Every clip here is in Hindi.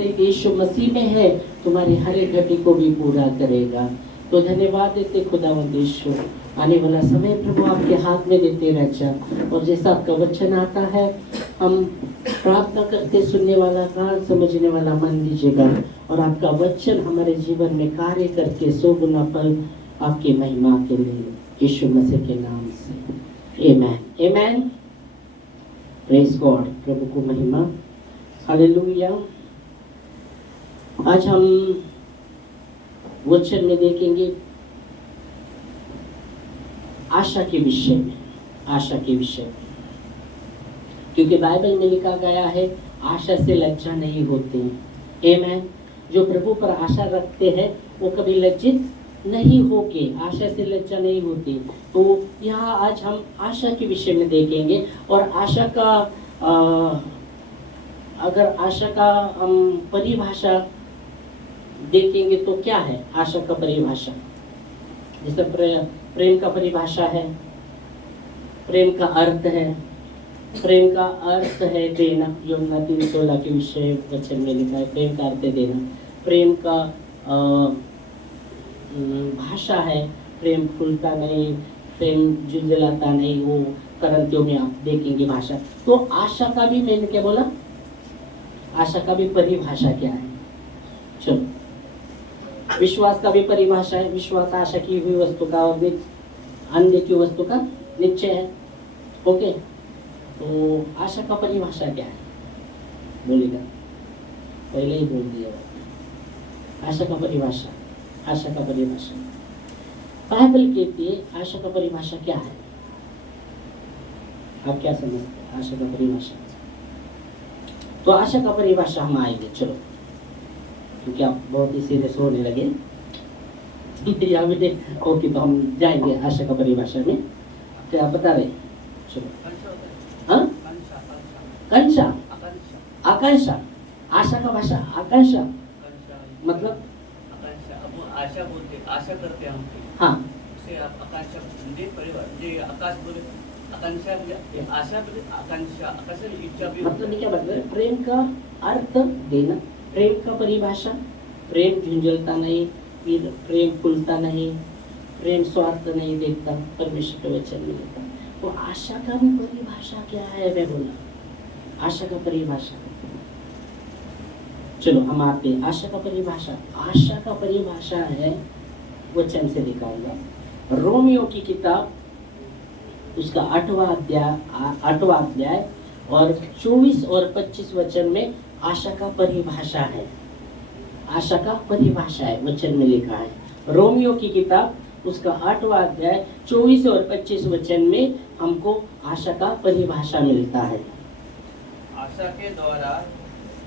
यीशु मसीह में है, तुम्हारी हर एक घटी को भी पूरा करेगा। तो धन्यवाद देते खुदावंद यीशु, आने वाला समय प्रभु आपके हाथ में देते राजा। और जैसा आपका वचन आता है, हम प्रार्थना करते, सुनने वाला कान, समझने वाला मन दीजिएगा, और आपका वचन हमारे जीवन में कार्य करके 100 गुना फल आपकी महिमा के लिए, यीशु मसीह के नाम से, आमेन आमेन। प्रेज गॉड, प्रभु को महिमा, हालेलुया। आज हम वचन में देखेंगे आशा के विषय में, आशा के विषय में, क्योंकि बाइबल में लिखा गया है आशा से लज्जा नहीं होती। आमेन। जो प्रभु पर आशा रखते हैं वो कभी लज्जित नहीं होके, आशा से लज्जा नहीं होती। तो यहाँ आज हम आशा के विषय में देखेंगे, और आशा का अगर आशा का हम परिभाषा देखेंगे तो क्या है आशा का परिभाषा। जैसे प्रेम का परिभाषा है, प्रेम का अर्थ है, प्रेम का अर्थ है देना। यूहन्ना 3:16 के विषय वचन में लिखा है, प्रेम का अर्थ है देना। प्रेम का भाषा है, प्रेम फूलता नहीं, प्रेम झुंझलाता नहीं, वो करंतियों में आप देखेंगे भाषा। तो आशा का भी मैंने क्या बोला, आशा का भी परिभाषा क्या है। चलो, विश्वास का भी परिभाषा है। विश्वास आशा की हुई वस्तु का और अनदेखी वस्तु का निश्चय है। ओके, तो आशा का परिभाषा क्या है, बोलेगा, पहले ही बोल दिया आशा का परिभाषा। आशा का परिभाषा बाइबल कहती है आशा का परिभाषा क्या है। आप क्या समझते हैं आशा का परिभाषा? तो आशा का परिभाषा हम आएंगे, चलो, क्योंकि आप बहुत ही सीरियस होने लगे। ओके, तो हम जाएंगे आशा का परिभाषा में। क्या बता रहे? चलो, हाँ, कंशा, आकांक्षा। आशा का भाषा आकांक्षा मतलब आशा बोलते, आशा करते हम। हाँ, उसे आकांक्षा म्हणजे परिवार जे आकाश बोले, आकांक्षा म्हणजे आशा बोले, आकांक्षा, आकाश इच्छा भी मतलब क्या मतलब प्रेम का अर्थ देना। प्रेम का परिभाषा, प्रेम झुंझलता नहीं, फिर प्रेम फूलता नहीं, प्रेम स्वार्थ नहीं देखता, परमेश्वर के वचन में लिखा। तो आशा का भी परिभाषा क्या है, मैं बोला आशा का परिभाषा। चलो हम आते हैं आशा का परिभाषा। आशा का परिभाषा है, वचन से दिखाऊंगा, रोमियो की किताब, उसका 8वां अध्याय और 24 और 25 वचन में आशा का परिभाषा है। आशा का परिभाषा है, वचन में लिखा है। रोमियो की किताब, उसका 8वां अध्याय 24 और 25 वचन में हमको आशा का परिभाषा मिलता है। आशा के द्वारा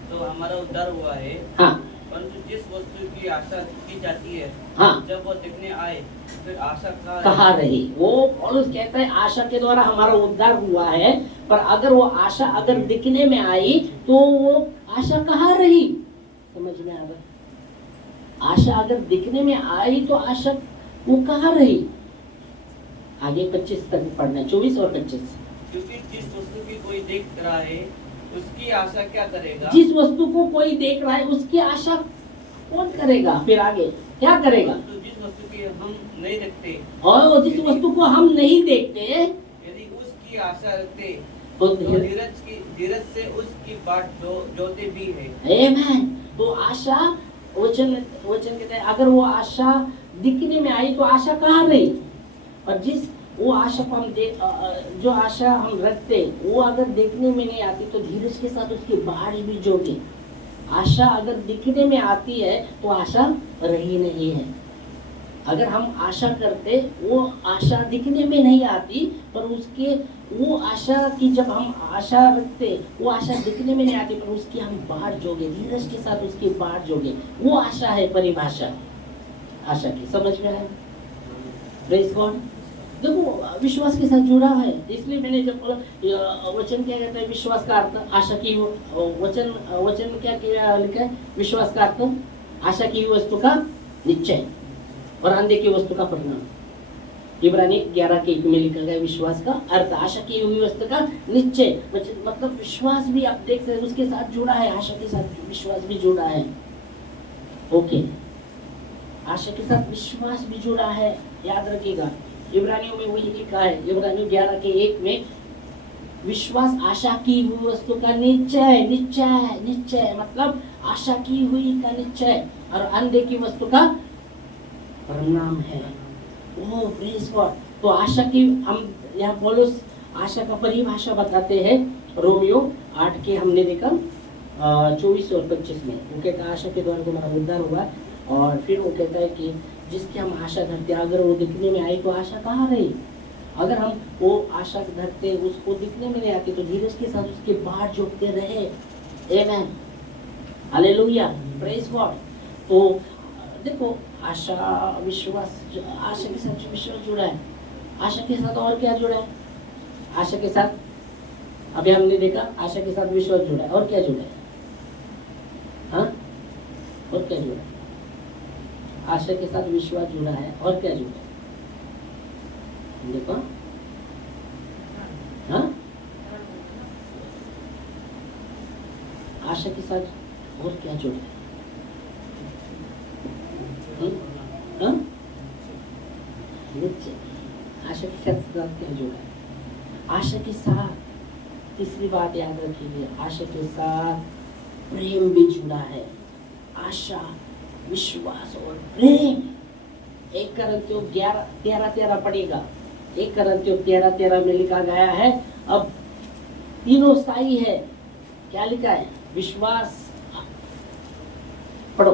तो हमारा उद्धार हुआ है। हाँ, परंतु जिस वस्तु की आशा की जाती है, हाँ, जब वो दिखने आए फिर आशा कहाँ रही। वो पौलुस कहता है आशा के द्वारा हमारा उद्धार हुआ है, पर अगर वो आशा अगर दिखने में आई तो वो आशा कहाँ रही। समझ में आ रहा? आशा अगर दिखने में आई तो आशा वो कहाँ रही। आगे 25 तक पढ़ना, 24 और 25। क्योंकि जिस वस्तु की कोई देख रहा है उसकी आशा क्या करेगा। जिस वस्तु को कोई देख रहा है उसकी आशा कौन करेगा, फिर आगे क्या करेगा। तो जिस वस्तु की हम नहीं देखते, और जिस वस्तु को हम नहीं देखते, यदि उसकी आशा रखते तो धीरज से उसकी बाट जोते भी है। आमेन। तो आशा, वचन कहते हैं अगर वो आशा दिखने में आई तो आशा कहाँ रही। और जिस वो आशा को हम जो आशा हम रखते वो अगर देखने में नहीं आती तो धीरज के साथ उसकी बाढ़ भी जोगे। आशा अगर दिखने में आती है तो आशा रही नहीं है। अगर हम आशा करते, वो आशा दिखने में नहीं आती, पर उसके वो आशा की जब हम आशा रखते, वो आशा दिखने में नहीं आती, पर उसकी हम बाढ़ जोगे, धीरज के साथ उसकी बाढ़ जोगे। वो आशा है परिभाषा आशा की। समझ में आया? Praise God. देखो विश्वास के साथ जुड़ा है, इसलिए मैंने जब वचन क्या कहता है, विश्वास का अर्थ आशा की, वचन में क्या लिखा है, विश्वास का अर्थ आशा की वस्तु का निश्चय और अनदेखी वस्तु का परिणाम। इब्रानी 11 के 1 में लिखा गया विश्वास का अर्थ आशा की हुई वस्तु का निश्चय, मतलब विश्वास भी आप देख सकते हैं उसके साथ जुड़ा है, आशा के साथ विश्वास भी जुड़ा है। ओके, आशा के साथ विश्वास भी जुड़ा है, याद रखिएगा। इब्रानियों में वही लिखा है, इब्रानियों 11 के 1 में विश्वास आशा की हुई वस्तु का निश्चय, निश्चय निश्चय मतलब आशा की हुई का निश्चय, और अनदेखी वस्तु का परिणाम है। ओह प्रेज गॉड। तो आशा की हम यहाँ पौलुस आशा का परिभाषा बताते हैं, रोमियो 8 के हमने देखा 24 और 25 में। वो कहता है आशा के द्वारा तुम्हारा उद्धार होगा, और फिर वो कहता है कि जिसकी हम आशा धरते अगर वो दिखने में आई तो आशा कहाँ रही। अगर हम वो आशा धरते उसको दिखने में नहीं आती तो धीरज के साथ उसके बाहर झुकते रहे। आमेन, हालेलुया, प्रेज गॉड। तो देखो आशा विश्वास, आशा के साथ विश्वास जुड़ा है, आशा के साथ और क्या जुड़ा है? आशा के साथ अभी हमने देखा आशा के साथ विश्वास जुड़ा है, और क्या जुड़ा है? हाँ, और क्या जुड़ा है? आशा के साथ विश्वास जुड़ा है, और क्या जुड़ा है? देखो, हाँ, आशा के साथ और क्या जुड़ा है? हाँ? निश्चय, आशा के साथ क्या जुड़ा है? आशा के साथ तीसरी बात याद रखिए, आशा के साथ प्रेम भी जुड़ा है। आशा, विश्वास और प्रेम। 1 कुरिन्थियों 11:13 पढ़ेगा। 1 कुरिन्थियों 13:13 में लिखा गया है, अब तीनों स्थायी है। क्या लिखा है? विश्वास, पढ़ो।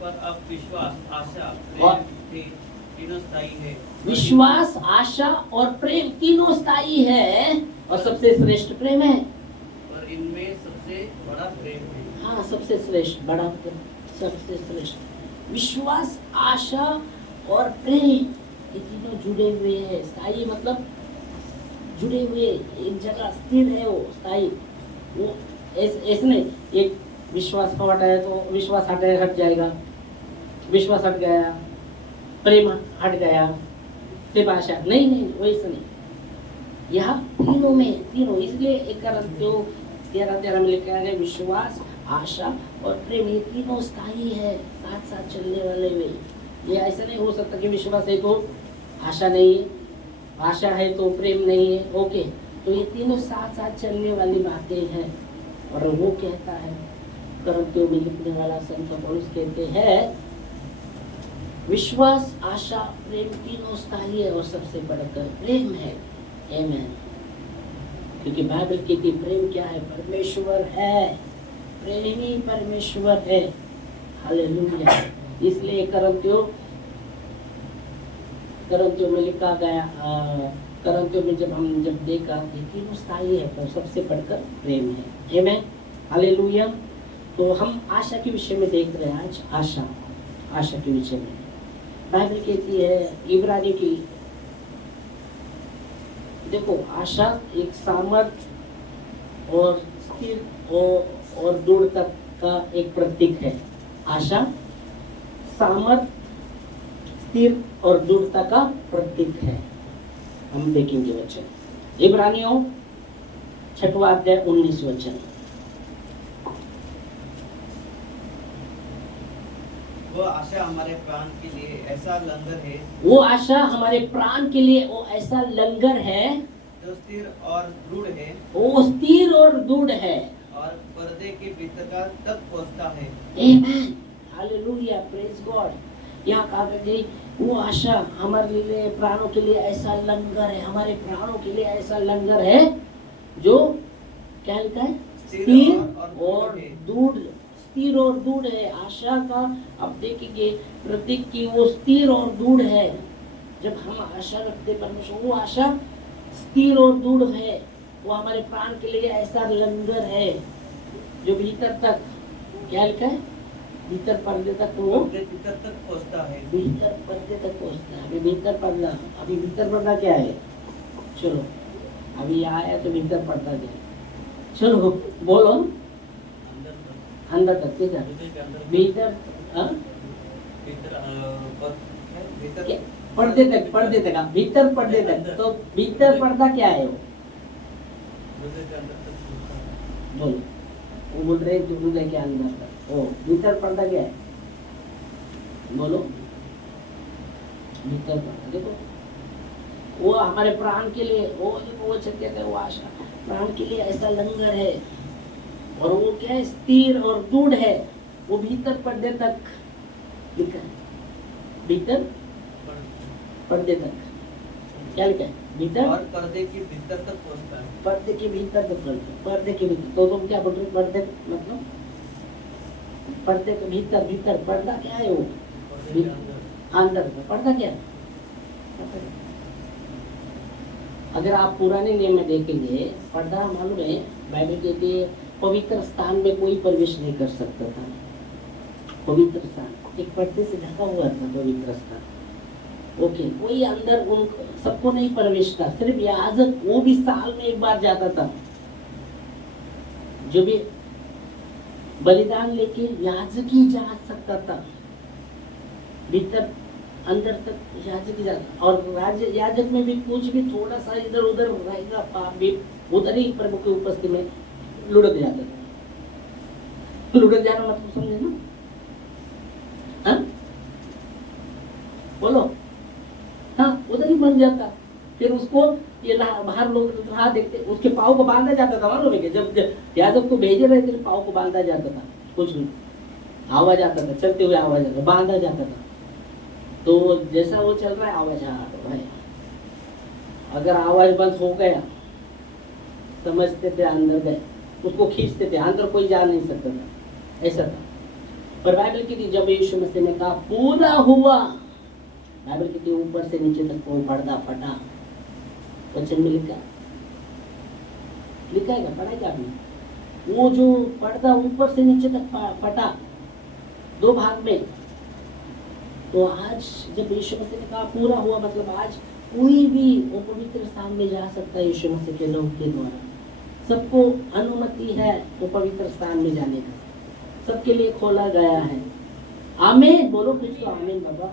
पर अब विश्वास, आशा, और प्रेम तीनों स्थायी है। विश्वास, आशा और प्रेम तीनों स्थायी है, और सबसे श्रेष्ठ प्रेम है। और इनमें सबसे बड़ा प्रेम है। हाँ, सबसे श्रेष्ठ, बड़ा प्रेम, सबसे श्रेष्ठ। विश्वास, आशा और प्रेम ये तीनों जुड़े हुए हैं। स्थायी मतलब जुड़े हुए, एक जगह स्थिर है वो, स्थायी। वो ऐसे नहीं, एक विश्वास का हटाया तो विश्वास हट जाएगा, विश्वास हट गया, प्रेम हट गया, सिर्फ आशा नहीं, वैसा नहीं। यहाँ तीनों में, तीनों, इसलिए 1 कुरिन्थियों 13:13 में लिखा है विश्वास, आशा और प्रेम ये तीनों स्थायी है, साथ साथ चलने वाले वे। ये ऐसा नहीं हो सकता कि विश्वास है तो आशा नहीं है, आशा है तो प्रेम नहीं है। ओके, तो ये तीनों साथ साथ चलने वाली बातें हैं। और वो कहता है, कुरिन्थियों में लिखने वाला संत पौलुस कहते हैं विश्वास, आशा, प्रेम तीनों स्थायी है, और सबसे बढ़कर प्रेम है। आमेन। क्योंकि बाइबल कहती है प्रेम क्या है? परमेश्वर है, प्रेम ही परमेश्वर है। हालेलुया। इसलिए कुरिन्थियों में लिखा गया, कुरिन्थियों में जब देखा कि तीनों स्थायी है तो सबसे बढ़कर प्रेम है। आमेन, हालेलुया। तो हम आशा के विषय में देख रहे हैं आज, आशा के विषय में बाइबल कहती है इब्रानी की, देखो आशा एक सामर्थ और स्थिर और दृढ़ता का एक प्रतीक है। आशा सामर्थ, स्थिर और दृढ़ता का प्रतीक है। हम देखेंगे वचन, इब्रानियों 6वां अध्याय 19 वचन। वो आशा हमारे प्राण के लिए ऐसा लंगर है, वो आशा हमारे प्राण के लिए वो ऐसा लंगर है जो स्थिर और दृढ़ है, वो स्थिर और दृढ़ है, और पर्दे के भीतर तक पहुंचता है। आमेन, हालेलुया, प्रेज गॉड। यहाँ कहा गया वो आशा हमारे लिए, प्राणों के लिए ऐसा लंगर है, हमारे प्राणों के लिए ऐसा लंगर है जो क्या लिखा है? स्थिर और दृढ़, स्थिर और दृढ़ है। आशा का अब देखेंगे प्रतीक की वो स्थिर और दृढ़ है। जब हम आशा रखते परमेश्वर, वो आशा स्थिर और दृढ़ है। वो हमारे प्राण के लिए ऐसा लंगर है जो भीतर तक, क्या लिखा है? भीतर पर्दे तक, वो भीतर तक पहुंचता है, भीतर पर्दे तक पहुंचता है। अभी भीतर पर्दा, अभी भीतर पर्दा क्या है? चलो अभी यहाँ आया तो भीतर पर्दा क्या है? चलो बोलो, अंदर तक भीतर, हाँ? भीतर पर्दे तक आप भीतर पर्दे तक, तो भीतर पर्दा क्या है वो? हृदय के अंदर तक पहुंचता है। बोलो, वो बोल रहे हैं हृदय के अंदर तक, ओ भीतर पर्दा क्या है? बोलो, भीतर पर्दा देखो, वो हमारे प्राण के लिए, वो देखो वो कहते हैं वो आशा प्राण के लिए ऐसा लंगर है, और वो क्या है? स्थिर और दृढ़ है। वो भीतर पर्दे तक लिखा है, भीतर पर्दे तक क्या लिखा है? भीतर और पर्दे के भीतर तक पहुंचता है। पर्दे के भीतर तक पर्दे के भीतर, तो तुम क्या बोल रहे हो? पर्दे मतलब पर्दे के भीतर, भीतर पर्दा क्या है? वो पर्दे के अंदर अंदर का पर्दा क्या है? पता नहीं। अगर आप पुराने नियम में देखेंगे, पर्दा मालूम है, बाइबल कहती है पवित्र स्थान में कोई प्रवेश नहीं कर सकता था। पवित्र स्थान एक पर्दे से ढका हुआ था, पवित्र स्थान। ओके, कोई अंदर उन सबको नहीं प्रवेश था, सिर्फ याजक, वो भी साल में एक बार जाता था। जो भी बलिदान लेके याजक ही जा सकता था भीतर, अंदर तक याजक ही जाता। और राज्य याजक में भी कुछ भी थोड़ा सा इधर उधर रहेगा, पाप भी उधर ही प्रभु की उपस्थिति में लुढ़क जाता था। लुढ़क जाना मतलब समझे ना? हाँ बोलो, हाँ उधर ही मर जाता। फिर उसको ये बाहर लोग राह देखते, उसके पाँव को बांधा जाता था, मालूम है कि जब यादव को भेजे रहे थे पाँव को बांधा जाता था, कुछ नहीं आवाज आता था, चलते हुए आवाज आता, बांधा जाता था। तो जैसा वो चल रहा है आवाज आ रहा है, अगर आवाज बंद हो गया समझते थे अंदर गए, उसको खींचते थे, अंदर कोई जा नहीं सकता था, ऐसा था। पर बाइबल की थी जब यीशु मसीह ने कहा पूरा हुआ, बाइबल की थी ऊपर से नीचे तक वो पर्दा फटा। वचन में लिखा है क्या? पढ़ा क्या आपने? वो जो पर्दा ऊपर से नीचे तक फटा, दो भाग में। तो आज जब यीशु मसीह ने कहा पूरा हुआ, मतलब आज कोई भी वो पवित्र स्थान में जा सकता है यीशु मसीह के नाम के द्वारा। सबको अनुमति है वो पवित्र स्थान में जाने का, सबके लिए खोला गया है। आमीन बोलो फिर तो आमीन बाबा,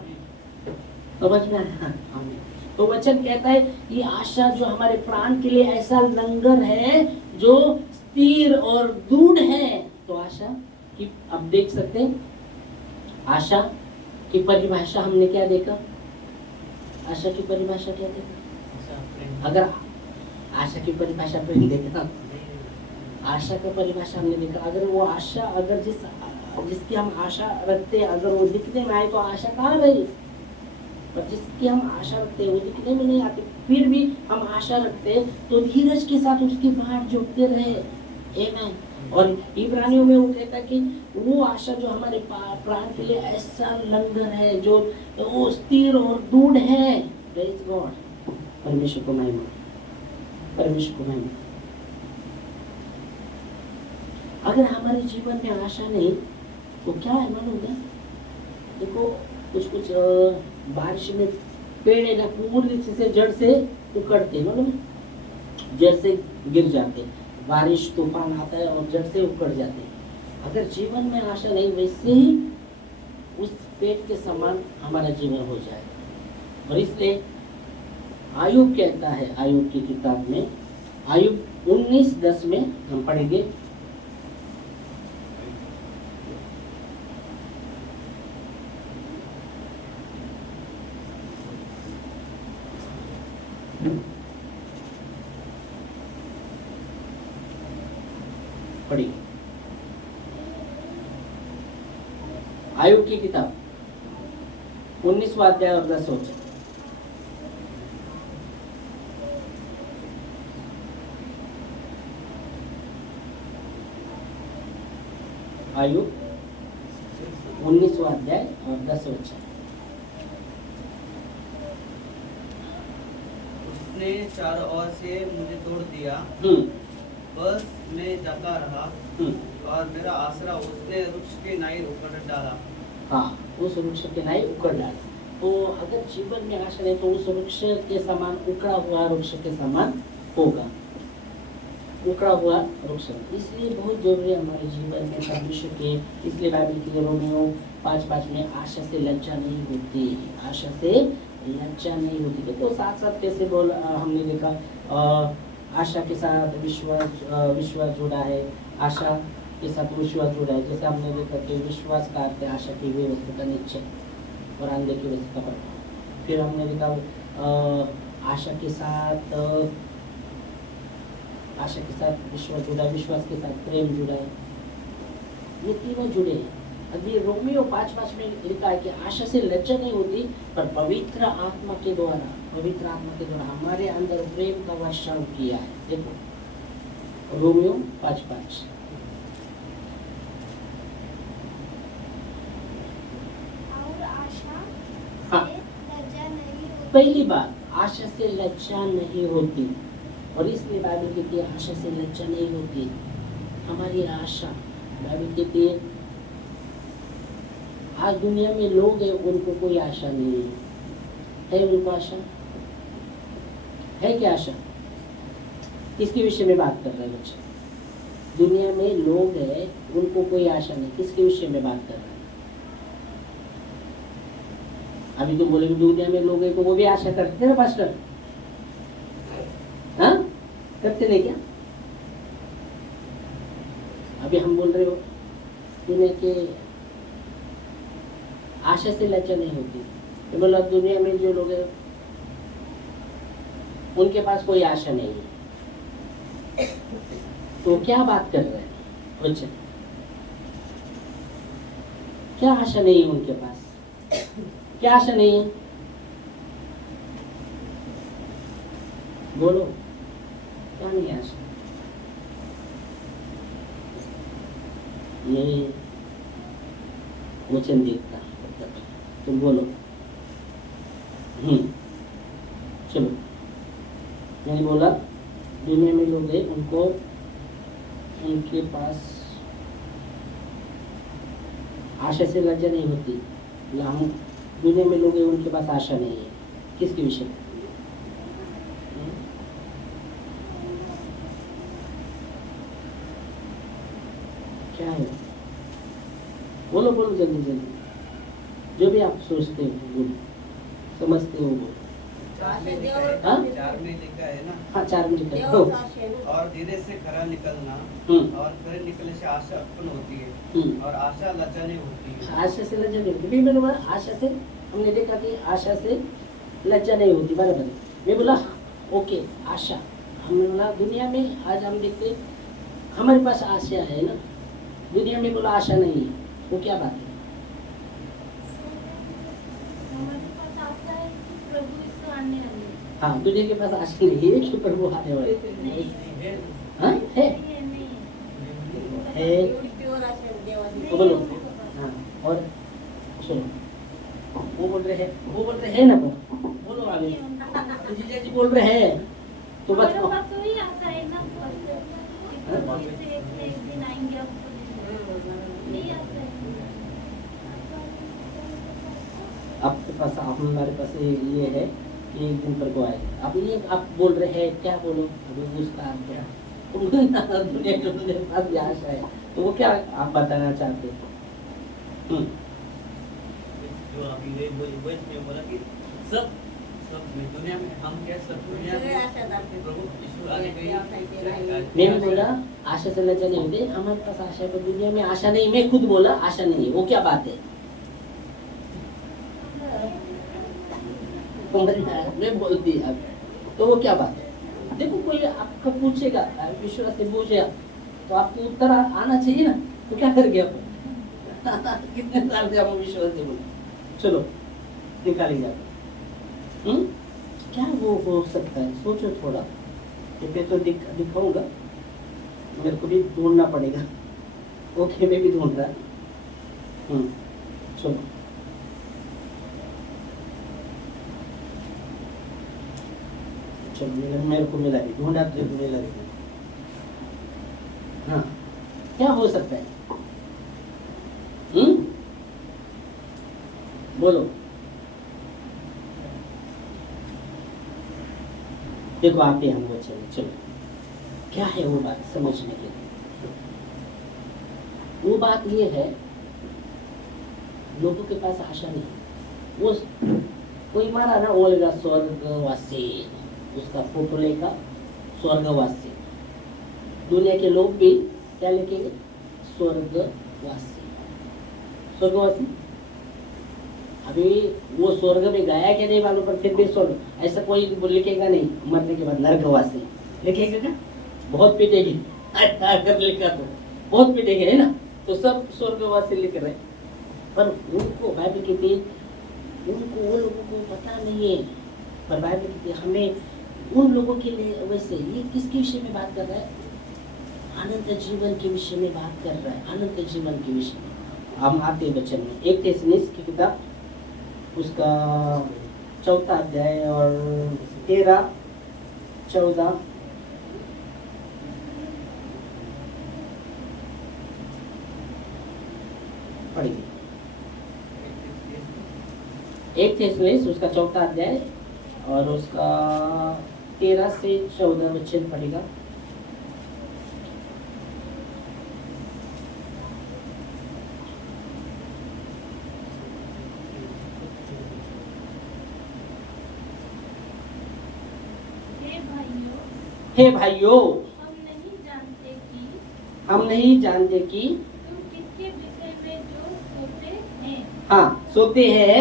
समझ में आया? आमीन। तो वचन कहता है ये आशा जो हमारे प्राण के लिए ऐसा लंगर है जो स्थिर और दृढ़ है। तो आशा की अब देख सकते हैं, आशा की परिभाषा हमने क्या देखा? आशा की परिभाषा क्या देखा? अगर आशा की परिभाषा पे देखा, आशा का परिभाषा हमने देखा। अगर वो आशा, अगर जिसकी हम आशा रखते हैं, अगर वो दिखने में आए तो आशा कहाँ रही? पर जिसकी हम आशा रखते हैं वो दिखने में नहीं आती, फिर भी हम आशा रखते हैं, तो धीरज के साथ उसकी बाट जोतते रहे। आमीन। और इब्रानियों में वो कहता है कि वो आशा जो हमारे प्राण के लिए ऐसा लंगर है जो वो स्थिर और दृढ़ है। प्रेज गॉड, परमेश्वर को महिमा, परमेश्वर को महिमा। अगर हमारे जीवन में आशा नहीं तो क्या है मालूम है? देखो कुछ बारिश में पेड़ है ना, पूरी से जड़ से उखड़ते, मालूम है? जड़ से गिर जाते, बारिश तूफान आता है और जड़ से उखड़ जाते। अगर जीवन में आशा नहीं, वैसे ही उस पेड़ के समान हमारा जीवन हो जाएगा। और इसलिए आयुब कहता है, आयुब की किताब में, आयुब 19:10 में हम पढ़ेंगे। पढ़िए आयुब की किताब 19वां अध्याय और 10 वचन। आयुब 19वां अध्याय और 10 वचन। उसने चारों ओर से मुझे तोड़ दिया, बस मैं जाता रहा, और मेरा आसरा उसने वृक्ष के नाई उखड़ डाला। हाँ, उस वृक्ष के नाई उखड़ डाला। तो अगर जीवन में आशा नहीं तो उस वृक्ष के समान, उखड़ा हुआ वृक्ष के समान होगा, उखड़ा हुआ वृक्ष। इसलिए बहुत जरूरी है हमारे जीवन में परमेश्वर के। इसलिए बाइबल की रोमियो 5:5 में आशा से लज्जा नहीं होती, आशा से लज्जा नहीं होती। देखो साथ साथ कैसे हमने देखा आशा के साथ विश्वास जुड़ा है, आशा के साथ विश्वास जुड़ा है। जैसे हमने देखा कि विश्वास का अर्थ है आशा की हुई वस्तु का निश्चय और अंधे की वस्तु का प्रभाव। फिर हमने देखा आशा के साथ विश्वास जुड़ा है, विश्वास के साथ प्रेम जुड़ा है, ये तीनों जुड़े हैं। अभी रोमियो 5:5 में लिखा है कि आशा से लज्जा नहीं होती, पर पवित्र आत्मा के द्वारा हमारे अंदर प्रेम का वर्षाव किया है। देखो रोमियो 5:5। और आशा हाँ। से लज्जा नहीं होती। पहली बात आशा से लज्जा नहीं होती, और इसलिए बाइबल कहती है आशा से लज्जा नहीं होती। हमारी आशा, बाइबल कहती है आज दुनिया में लोग हैं उनको कोई आशा नहीं है उनको आशा है? क्या आशा? किसके विषय में बात कर रहे हैं बच्चे? दुनिया में लोग हैं उनको कोई आशा नहीं, किसके विषय में बात कर रहे हैं? अभी तो बोलेंगे दुनिया में लोग हैं तो वो भी आशा करते हैं ना पास्टर? हाँ, करते नहीं क्या? अभी हम बोल रहे हो दुनिया के आशा से लज्जा नहीं होती, तो बोला दुनिया में जो लोग हैं उनके पास कोई आशा नहीं है। तो क्या बात कर रहे हैं बच्चे? क्या आशा नहीं है उनके पास? क्या आशा नहीं है? बोलो, क्या नहीं है आशा? ये वचन देखता, तुम बोलो। चलो, मैंने बोला दुनिया में लोग हैं उनके पास आशा से लज्जा नहीं होती। हम दुनिया में लोग हैं उनके पास आशा नहीं है, किसके विषय में? क्या है? बोलो जल्दी जल्दी, जो भी आप सोचते हो बोलो, समझते हो बोलो। 4 में लिखा है ना? हाँ 4 में लिखा है। और धीरे से खरा निकलना और खरे निकलने से आशा उत्पन्न होती है और आशा लज्जा नहीं होती है। आशा से लज्जा नहीं होती। भी मैंने बोला आशा से, हमने देखा कि आशा से लज्जा नहीं होती, बराबर। मैं बोला ओके आशा, हमने बोला दुनिया में आज हम देखते हमारे पास आशा है ना, दुनिया में बोला आशा नहीं है, वो क्या बात है? हमारे पास आशा है कि प्रभु यीशु आने वाले हैं। हाँ, दुनिया के पास आशा नहीं है कि प्रभु आने वाले। नहीं हाँ है, नहीं है। तो बोलो। हाँ, और सुनो, वो बोल रहे हैं ना, बोलो आगे। जीजा जी बोल रहे हैं तो हमारे बताओ। पास वही आशा है ना कि प्रभु यीशु एक दिन आएंगे आपको देने। यही आशा है। आपके पास, हमारे पास ये है कि एक दिन प्रभु आएगा। अब ये आप बोल रहे हैं, क्या बोलो अभी उसका अर्थ क्या? दुनिया के लोगों के पास भी आशा है, तो वो क्या आप बताना चाहते हैं? जो अभी ये बोला कि सब दुनिया में हम क्या सब दुनिया में प्रभु यीशु आने गई। मैंने बोला आशा से लज्जा नहीं होती, हमारे पास आशा है पर दुनिया में आशा नहीं। मैं खुद बोला आशा नहीं है, वो क्या बात है? मैं बोल दिया, तो वो क्या बात है? देखो कोई आपका पूछेगा, विश्वास से पूछेगा तो आपको उत्तर आना चाहिए ना, तो क्या कर गया? कितने साल से हम विश्वास से बोले, चलो निकाली जाए। क्या वो हो सकता है? सोचो थोड़ा, पे तो दिखाऊंगा, मेरे को भी ढूंढना पड़ेगा। ओके, मैं भी ढूंढ रहा। चलो मेरे को मिला भी, ढूंढा तो मिला भी। हाँ, क्या हो सकता है? बोलो। देखो आप ही हम चलो क्या है वो बात समझने के लिए? वो बात ये है लोगों के पास आशा नहीं, वो कोई मारा ना ओल्गा स्वर्गवासी, उसका फोटो लेकर स्वर्गवासी। दुनिया के लोग भी क्या लिखेंगे? स्वर्गवासी। स्वर्गवासी अभी वो स्वर्ग में गया कि नहीं मालूम, पर फिर भी स्वर्ग ऐसा कोई लिखेगा नहीं। मरने के बाद नरकवासी लिखेगा क्या? बहुत पीटेगी अगर लिखा तो बहुत पीटेगी, है ना। तो सब स्वर्गवासी लिख रहे, पर उनको बाइबल कहती है उनको, वो लोगों को पता नहीं है। पर बाइबल कहती है हमें उन लोगों के लिए। वैसे ये किसके विषय में बात कर रहा है? अनंत जीवन के विषय में बात कर रहा है, अनंत जीवन के विषय में। हम आते वचन में 1 थिस्सलुनीस की किताब उसका 4 अध्याय और 13-14 पढ़िए। 1 थिस्सलुनीस उसका 4 अध्याय और उसका 13 से 14 वचन पढ़ेगा। हे भाइयों, हम नहीं जानते कि तुम किसके विषय में जो सोते हैं। हाँ, सोते हैं।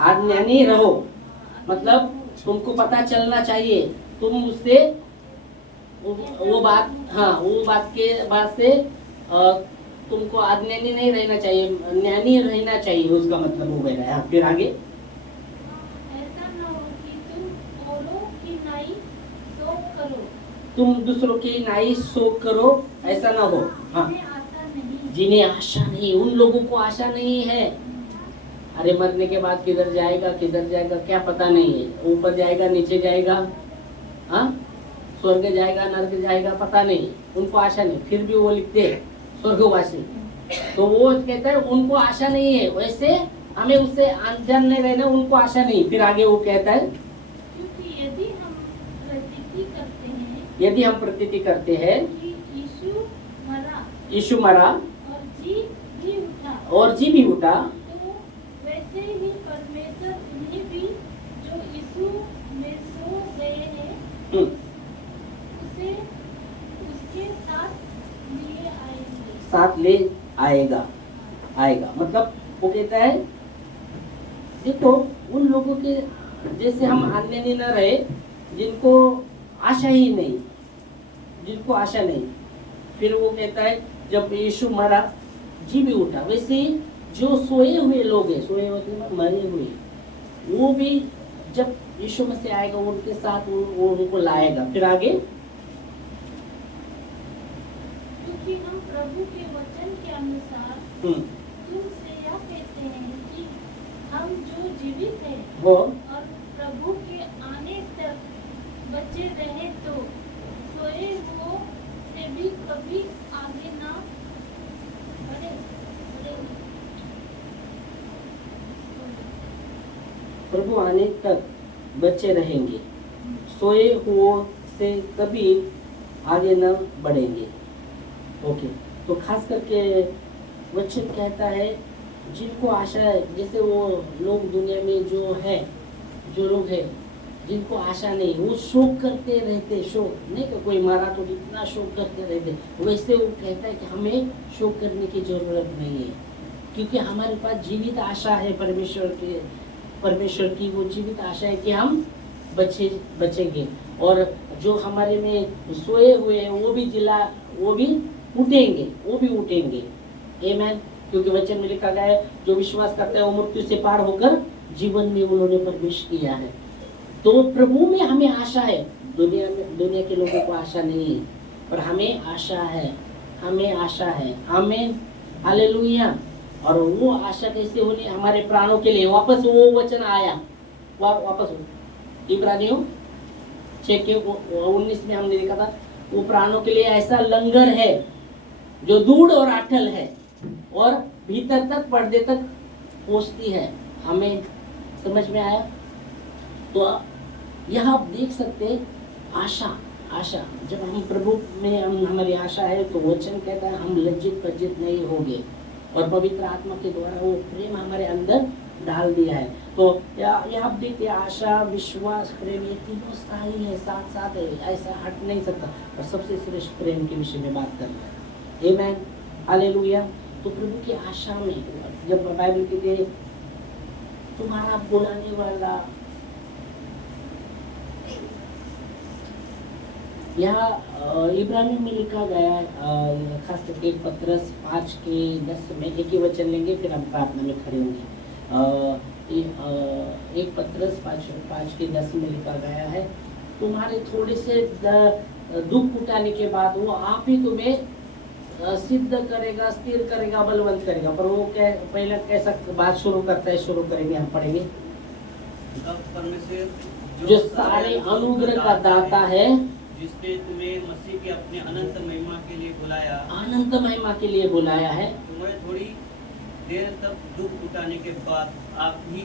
आज्ञानी रहो, मतलब तुमको पता चलना चाहिए। तुम उससे वो बात, हाँ वो बात के बाद से तुमको आज्ञानी नहीं रहना चाहिए, ज्ञानी रहना चाहिए, उसका मतलब वो गया है। फिर आगे, ऐसा न हो कि तुम औरों की नाई शोक करो, तुम दूसरों की नाई शोक करो, ऐसा ना हो। हाँ, जिन्हें आशा नहीं। जिन्हें आशा नहीं, उन लोगों को आशा नहीं है। अरे मरने के बाद किधर जाएगा क्या पता नहीं है। ऊपर जाएगा, नीचे जाएगा, हाँ स्वर्ग जाएगा, नरक जाएगा, पता नहीं, उनको आशा नहीं। फिर भी वो लिखते हैं स्वर्गवासी। तो वो कहता है उनको आशा नहीं है। वैसे हमें उससे अनजान नहीं रहना, उनको आशा नहीं। फिर आगे वो कहता है क्योंकि यदि हम प्रतीति करते हैं कि यीशु मरा और जी भी उठा, तो वैसे ही परमेश्वर उन्हें भी जो यीशु में सो गए हैं उसे उसके साथ ले आएगा। मतलब वो कहता है देखो उन लोगों के जैसे हम आज्ञानी न रहे, जिनको आशा नहीं। फिर वो कहता है जब यीशु मरा जी भी उठा, वैसे ही जो सोए हुए लोग हैं, सोए हुए मरे हुए, वो भी जब यीशु मसीह आएगा उनके साथ वो उनको लाएगा। फिर आगे, क्योंकि हम प्रभु के वचन के अनुसार तुमसे यह कहते हैं कि हम जो जीवित हैं वो और प्रभु के आने तक बचे रहे तो सोए हुओं से भी कभी आगे ना बढ़े। प्रभु आने तक बचे रहेंगे, सोए हुओं से कभी आगे न बढ़ेंगे। ओके, तो खास करके वचन कहता है जिनको आशा है, जैसे वो लोग दुनिया में जो लोग हैं जिनको आशा नहीं, वो शोक करते रहते। शोक नहीं कि कोई मारा तो इतना शोक करते रहते, वैसे वो कहता है कि हमें शोक करने की जरूरत नहीं है, क्योंकि हमारे पास जीवित आशा है परमेश्वर की वो जीवित आशा है कि हम बचेंगे। और जो हमारे में सोए हुए हैं वो भी उठेंगे। आमीन। क्योंकि वचन में लिखा गया है जो विश्वास करता है वो मृत्यु से पार होकर जीवन में उन्होंने प्रवेश किया है। तो प्रभु में हमें आशा है। दुनिया के लोगों को आशा नहीं है, पर हमें आशा है। आमीन, हालेलुया। और वो आशा कैसे होनी? हमारे प्राणों के लिए। वापस वो वचन आया, वापस इब्रानियों 6:19 में हमने देखा था, वो प्राणों के लिए ऐसा लंगर है जो दूर और अटल है और भीतर तक पर्दे तक पहुंचती है। हमें समझ में आया? तो यह आप देख सकते आशा जब हम प्रभु में हमारी आशा है, तो वचन कहता है हम लज्जित पज्जित नहीं होंगे। और पवित्र आत्मा के द्वारा वो प्रेम हमारे अंदर डाल दिया है। तो ये आप देखिए, आशा, विश्वास, प्रेम, ये तीनों स्थायी है, साथ साथ है, ऐसा हट नहीं सकता। और सबसे श्रेष्ठ प्रेम के विषय में बात करना है। आमेन, हालेलुया। तो प्रभु की आशा में जब बाइबल कहती है तुम्हारा बुलाने वाला, यहाँ इब्रानी में लिखा गया है, खास करके पत्रस 5:10 में, एक ही वचन लेंगे फिर हम प्रार्थना में खड़े होंगे। एक पत्रस 5:10 में लिखा गया है, तुम्हारे थोड़े से दुख उठाने के बाद वो आप ही तुम्हें सिद्ध करेगा, स्थिर करेगा, बलवंत करेगा। पर वो पहले कैसा बात शुरू करता है, शुरू करेंगे, हम पढ़ेंगे। अब परमेश्वर जो सारे अनुग्रह का दाता है, जिसने तुम्हें मसीह के अपने अनंत महिमा के लिए बुलाया, अनंत महिमा के लिए बुलाया है, तुम्हें थोड़ी देर तक दुख उठाने के बाद आप ही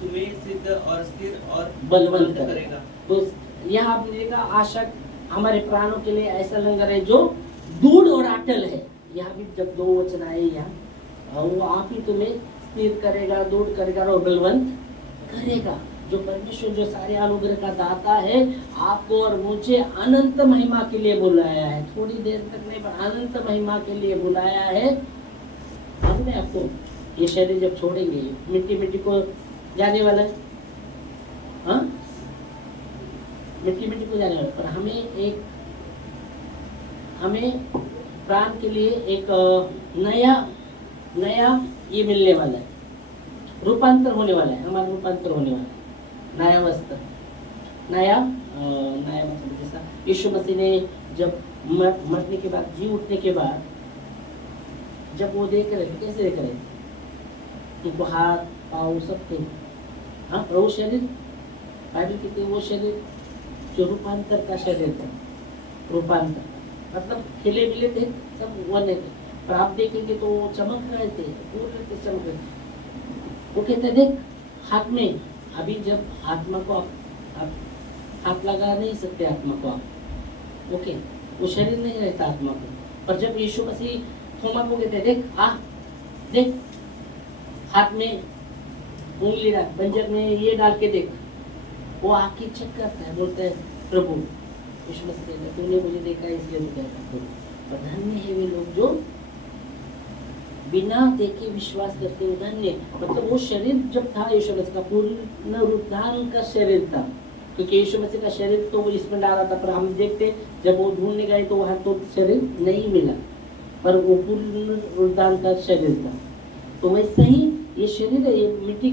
तुम्हें सिद्ध और स्थिर और बलवंत करेगा। करेगा। तो यह आपने देखा, आशा हमारे प्राणों के लिए ऐसा लंगर है जो दूढ़ और अटल है। यहाँ भी जब 2 वचन आए यहाँ, वो आप ही तुम्हें स्थिर करेगा, दूढ़ करेगा और बलवंत करेगा। जो परमेश्वर जो सारे अनुग्रह का दाता है, आपको और मुझे अनंत महिमा के लिए बुलाया है। थोड़ी देर तक नहीं, पर अनंत महिमा के लिए बुलाया है। हमने आपको ये शरीर जब छोड़ेंगे, मिट्टी मिट्टी को जाने वाला है, हाँ, मिट्टी मिट्टी को जाने वाला है। पर हमें प्राण के लिए एक नया ये मिलने वाला है, रूपांतर होने वाला है, हमारा रूपांतर होने वाला है, नया वस्त्र, नया मतलब जैसा यीशु मसीह ने जब मरने के बाद, जी उठने के बाद, जब वो देख रहे थे, कैसे देख रहे थे? उनको हाथ पाँव सब थे, हाँ, पर वो शरीर, बाइबल कहती है वो शरीर जो रूपांतर का शरीर था, रूपांतर मतलब खिले मिले थे, सब वन थे। पर आप देखेंगे तो वो चमक रहे थे, पूरे चमक रहे थे। वो कहते देख हाथ में, अभी जब आत्मा को आप हाथ लगा नहीं सकते, आत्मा को आप, ओके, वो शरीर नहीं रहता आत्मा को। पर जब यीशु मसीह थोमा को कहते देख हाथ में उंगली डाल, पंजर में ये डाल के देख, वो आँखें चेक करता है, बोलता है प्रभु, यीशु मसीह कहता है तूने मुझे देखा इसलिए तू कहता है। पर धन्य है वे लोग जो बिना देखे विश्वास करते हैं, धन्य। मतलब वो शरीर जब था यीशु मसीह का, पुनरुत्थान का शरीर था, क्योंकि यीशु मसीह का शरीर तो इसमें डाला था। पर हम देखते जब वो ढूंढने गए तो वहाँ तो शरीर नहीं मिला, पर वो पुनरुत्थान का शरीर था। तो वैसे ही ये शरीर है, ये मिट्टी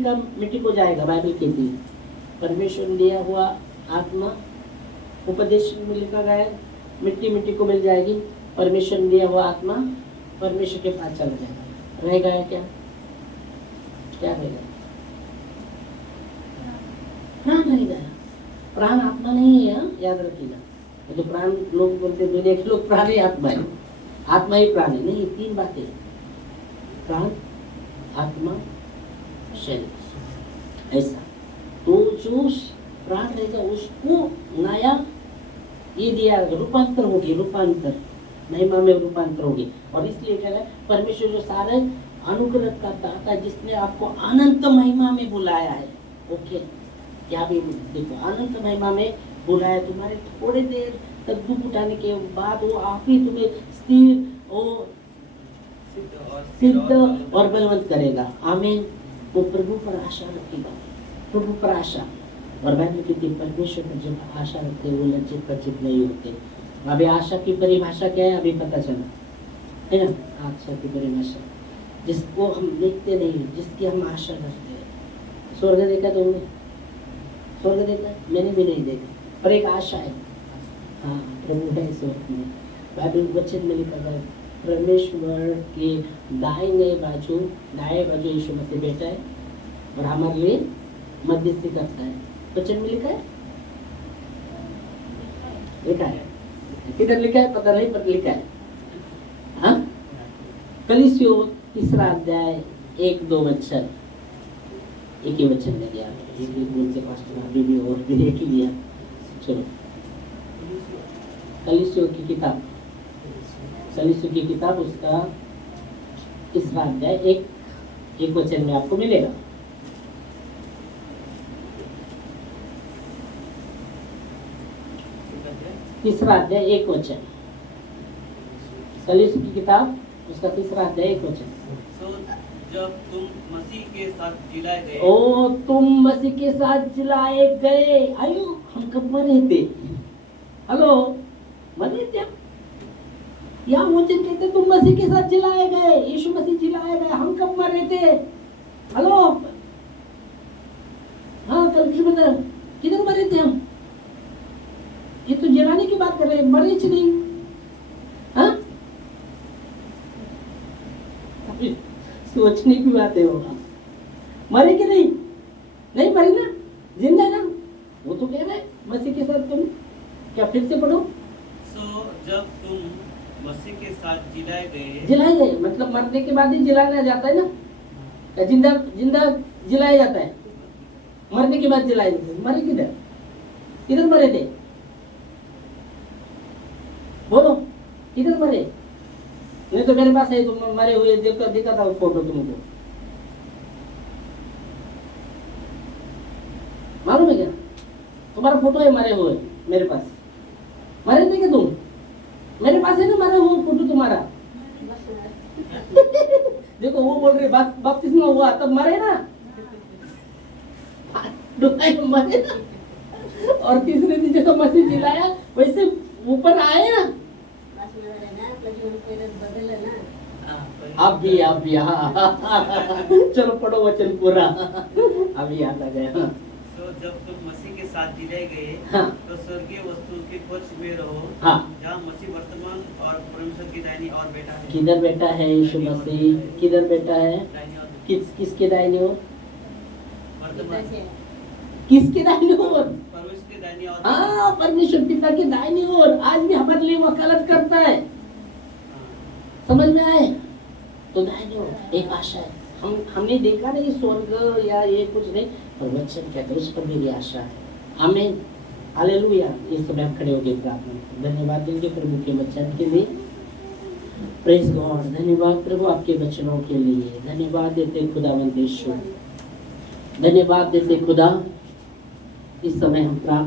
को जाएगा, बाइबल कहती है। परमेश्वर ने दिया हुआ आत्मा, उपदेश में लिखा गया है, मिट्टी को मिल जाएगी। परमेश्वर ने दिया हुआ आत्मा परमेश्वर के पास चला जाएगा। रह गया क्या रह गया? प्राण रह गया। प्राण आत्मा नहीं है, याद रखिएगा। तो प्राण लोग बोलते, दुनिया के लोग प्राण ही आत्मा है, आत्मा ही प्राण है। नहीं, 3 बातें, प्राण, आत्मा, शरीर, ऐसा। तो जो प्राण रहेगा उसको नया ये दिया, रूपांतर होगी, रूपांतर महिमा में रूपांतर होगी। और इसलिए क्या है, परमेश्वर जो सारे अनुग्रह का दाता, जिसने आपको अनंत महिमा में बुलाया है, ओके, क्या भी देखो, अनंत महिमा में बुलाया, तुम्हारे थोड़े देर तक दुख उठाने के बाद वो आप ही तुम्हें स्थिर और सिद्ध और बलवंत करेगा। आमीन। वो प्रभु पर आशा रखेगा, प्रभु पर आशा। और बाइबल कहती है परमेश्वर पर जब आशा रखते हैं वो लज्जित पज्जित नहीं होते। अभी आशा की परिभाषा क्या है, अभी पता चला है ना। आशा की परिभाषा जिसको हम देखते नहीं, जिसकी हम आशा करते हैं। स्वर्ग देखा तुमने? स्वर्ग देखा? मैंने भी नहीं देखा, पर एक आशा है। हाँ, प्रभु है स्वर्ग में। बाइबल वचन में लिखा गया परमेश्वर के दाहिने बाजू यीशु मसीह बैठा है और हमारे लिए मध्यस्थी करता है। वचन में लिखा है, लिखा है, किधर लिखा है पता नहीं, पर लिखा है। हाँ, कलीसियों 3 अध्याय 1-2 वचन, एक ही वचन में दिया, एक ही बोलते पास्टर अभी भी और भी एक ही दिया। चलो, कलीसियों की किताब उसका तीसरा अध्याय एक वचन में आपको मिलेगा। तीसरा अध्याय एक वचन, सलीस की किताब उसका तीसरा अध्याय एक वचन। सो जब तुम मसीह के साथ जिलाए गए, ओ तुम मसीह के साथ जिलाए गए। आयो, हम कब मरे थे? हेलो, मरे थे हम? यहाँ वचन कहते तुम मसीह के साथ जिलाए गए, यीशु मसीह जिलाए गए। हम कब मरे थे? हेलो, हाँ कल किधर मरे थे हम? ये तो जलाने की बात कर रहे हैं, मरे ही नहीं। हाँ, सोचने की बात है। वो मरे कि नहीं? नहीं मरे ना, जिंदा है ना। वो तो कह रहे हैं मसीह के साथ तुम, क्या फिर से पढ़ो। सो जब तुम मसीह के साथ जिलाए गए मतलब मरने के बाद ही जिलाया जाता है ना, या जिंदा जिलाया जाता है? मरने के बाद जिलाया जाता है। मरे किधर मरे थे? बोलो, किधर मरे? नहीं तो मेरे पास है, तुम मरे हुए दिखा था फोटो तुमको, मालूम है क्या? तुम्हारा फोटो है मरे हुए मेरे पास। मरे थे क्या तुम? मेरे पास है ना मरे हुए फोटो तुम्हारा। देखो वो बोल रहे बपतिस्मा हुआ तब मरे ना, मरे ना। और तीसरे दिन जब मसीह जिलाया वैसे ऊपर आए ना। अब भी चलो पढ़ो वचन पूरा, अभी याद आ गया। हाँ। तो जब तुम मसीह के साथ जिलाए गए, हाँ। तो स्वर्गीय वस्तु के पक्ष में रहो, हाँ। जहाँ मसीह वर्तमान और परमेश्वर की दाहिनी और बैठा है। किधर बैठा है यीशु मसीह? किधर बैठा है? दाहिनी ओर। किसके दाहिनी ओर? वर्तमान किसके दाहिनी ओर? परमेश्वर की दाहिनी ओर। हाँ, परमेश्वर पिता की दाहिनी ओर आज भी हमारे लिए वकालत करता है। समझ में आए? तो दाहिनी ओर एक आशा है। हमने देखा नहीं स्वर्ग या ये कुछ नहीं, पर वचन कहते उस पर मेरी आशा है। आमीन, हालेलुया। इस समय हम खड़े हो गए प्रार्थना। धन्यवाद देंगे प्रभु के वचन के लिए। प्रेज गॉड, धन्यवाद प्रभु आपके वचनों के लिए। धन्यवाद देते खुदावंद यीशु, धन्यवाद देते खुदा। इस समय हम प्रार्थना